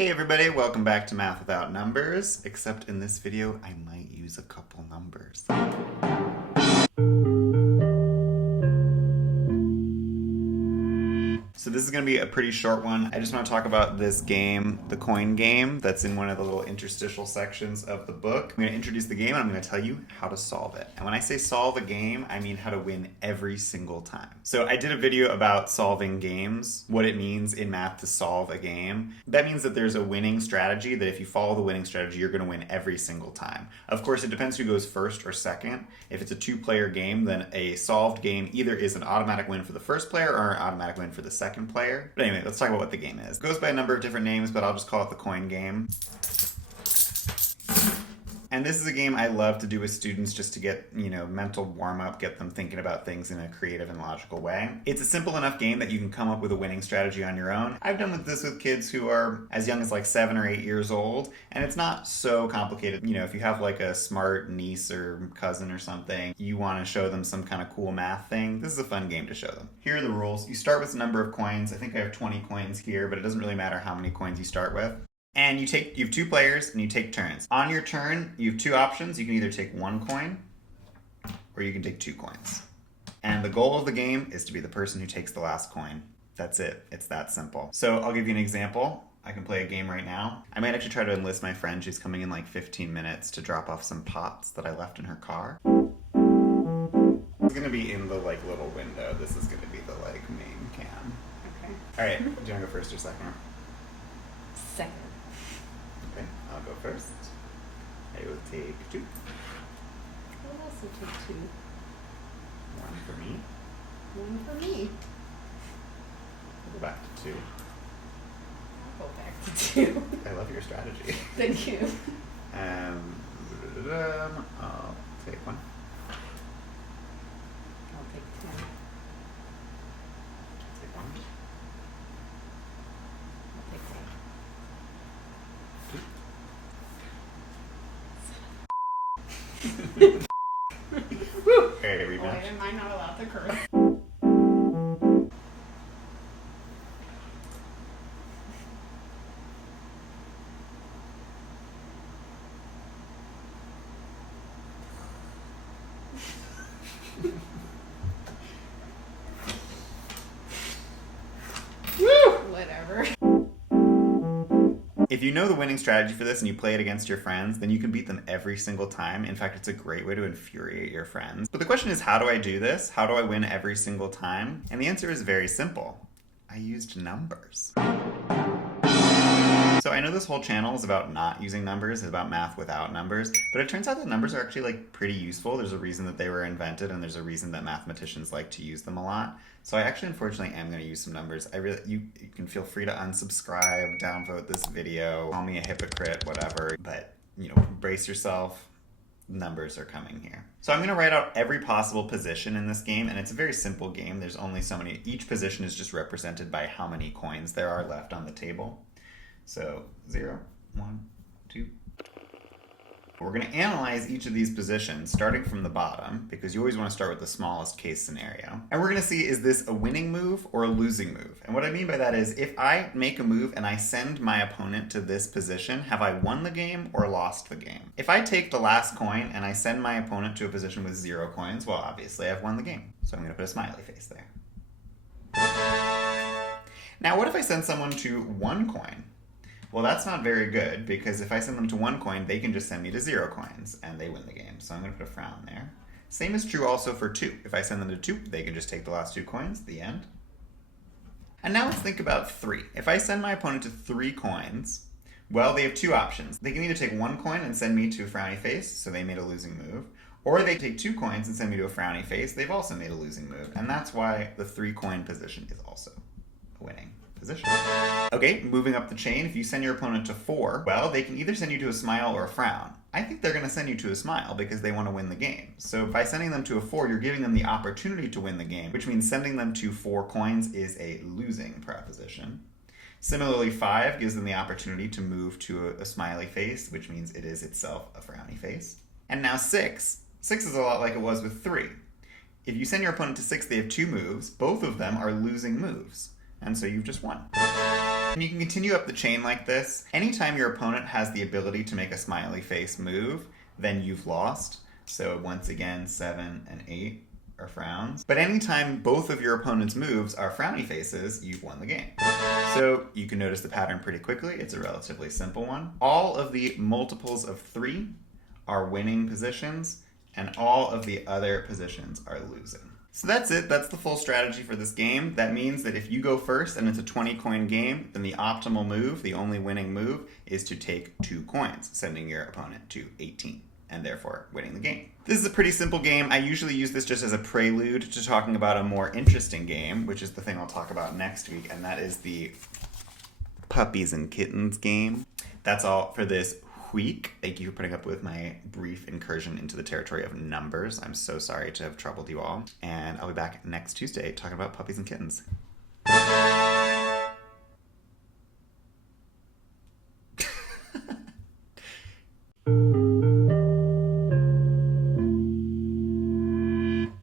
Hey everybody, welcome back to Math Without Numbers, except in this video I might use a couple numbers. So this is going to be a pretty short one. I just want to talk about this game, the coin game, that's in one of the little interstitial sections of the book. I'm going to introduce the game and I'm going to tell you how to solve it. And when I say solve a game, I mean how to win every single time. So I did a video about solving games, what it means in math to solve a game. That means that there's a winning strategy, that if you follow the winning strategy, you're going to win every single time. Of course, it depends who goes first or second. If it's a two-player game, then a solved game either is an automatic win for the first player or an automatic win for the second player. But anyway, let's talk about what the game is. It goes by a number of different names, but I'll just call it the coin game. And this is a game I love to do with students just to get, mental warm-up, get them thinking about things in a creative and logical way. It's a simple enough game that you can come up with a winning strategy on your own. I've done this with kids who are as young as like 7 or 8 years old, and it's not so complicated. If you have like a smart niece or cousin or something, you want to show them some kind of cool math thing, this is a fun game to show them. Here are the rules. You start with a number of coins. I think I have 20 coins here, but it doesn't really matter how many coins you start with. And you have two players and you take turns. On your turn, you have two options. You can either take one coin or you can take 2 coins. And the goal of the game is to be the person who takes the last coin. That's it. It's that simple. So I'll give you an example. I can play a game right now. I might actually try to enlist my friend. She's coming in like 15 minutes to drop off some pots that I left in her car. It's gonna be in the little window. This is gonna be the main cam. Okay. All right, do you wanna go first or second? Second. Okay, I'll go first. I will take 2. I'll also take 2. 1 for me. 1 for me. I'll go back to 2. I'll go back to 2. I love your strategy. Thank you. I'll take 1. I'll take 10. Take 1. I'll take 1. 2. Woo! Alright, rematch. Why am I not allowed to curse? Whatever. If you know the winning strategy for this and you play it against your friends, then you can beat them every single time. In fact, it's a great way to infuriate your friends. But the question is, how do I do this? How do I win every single time? And the answer is very simple. I used numbers. So I know this whole channel is about not using numbers, it's about math without numbers, but it turns out that numbers are actually pretty useful. There's a reason that they were invented, and there's a reason that mathematicians like to use them a lot. So I actually, unfortunately, am going to use some numbers. You can feel free to unsubscribe, downvote this video, call me a hypocrite, whatever. But, brace yourself. Numbers are coming here. So I'm going to write out every possible position in this game, and it's a very simple game. There's only so many. Each position is just represented by how many coins there are left on the table. So 0, 1, 2. We're going to analyze each of these positions starting from the bottom, because you always want to start with the smallest case scenario. And we're going to see, is this a winning move or a losing move? And what I mean by that is, if I make a move and I send my opponent to this position, have I won the game or lost the game? If I take the last coin and I send my opponent to a position with 0 coins, well, obviously I've won the game. So I'm going to put a smiley face there. Now, what if I send someone to 1 coin? Well, that's not very good, because if I send them to 1 coin, they can just send me to 0 coins, and they win the game. So I'm going to put a frown there. Same is true also for 2. If I send them to 2, they can just take the last 2 coins, the end. And now let's think about 3. If I send my opponent to 3 coins, well, they have 2 options. They can either take 1 coin and send me to a frowny face, so they made a losing move, or they take 2 coins and send me to a frowny face, they've also made a losing move. And that's why the 3 coin position is also a winning position. Okay, moving up the chain, if you send your opponent to 4, well, they can either send you to a smile or a frown. I think they're going to send you to a smile because they want to win the game. So by sending them to a 4, you're giving them the opportunity to win the game, which means sending them to 4 coins is a losing proposition. Similarly, 5 gives them the opportunity to move to a smiley face, which means it is itself a frowny face. And now 6. 6 is a lot like it was with 3. If you send your opponent to 6, they have 2 moves. Both of them are losing moves. And so you've just won. And you can continue up the chain like this. Anytime your opponent has the ability to make a smiley face move, then you've lost. So once again, 7 and 8 are frowns. But anytime both of your opponent's moves are frowny faces, you've won the game. So you can notice the pattern pretty quickly. It's a relatively simple one. All of the multiples of 3 are winning positions, and all of the other positions are losing. So that's it. That's the full strategy for this game. That means that if you go first and it's a 20 coin game, then the optimal move, the only winning move, is to take 2 coins, sending your opponent to 18, and therefore winning the game. This is a pretty simple game. I usually use this just as a prelude to talking about a more interesting game, which is the thing I'll talk about next week, and that is the Puppies and Kittens game. That's all for this week. Thank you for putting up with my brief incursion into the territory of numbers. I'm so sorry to have troubled you all. And I'll be back next Tuesday talking about puppies and kittens.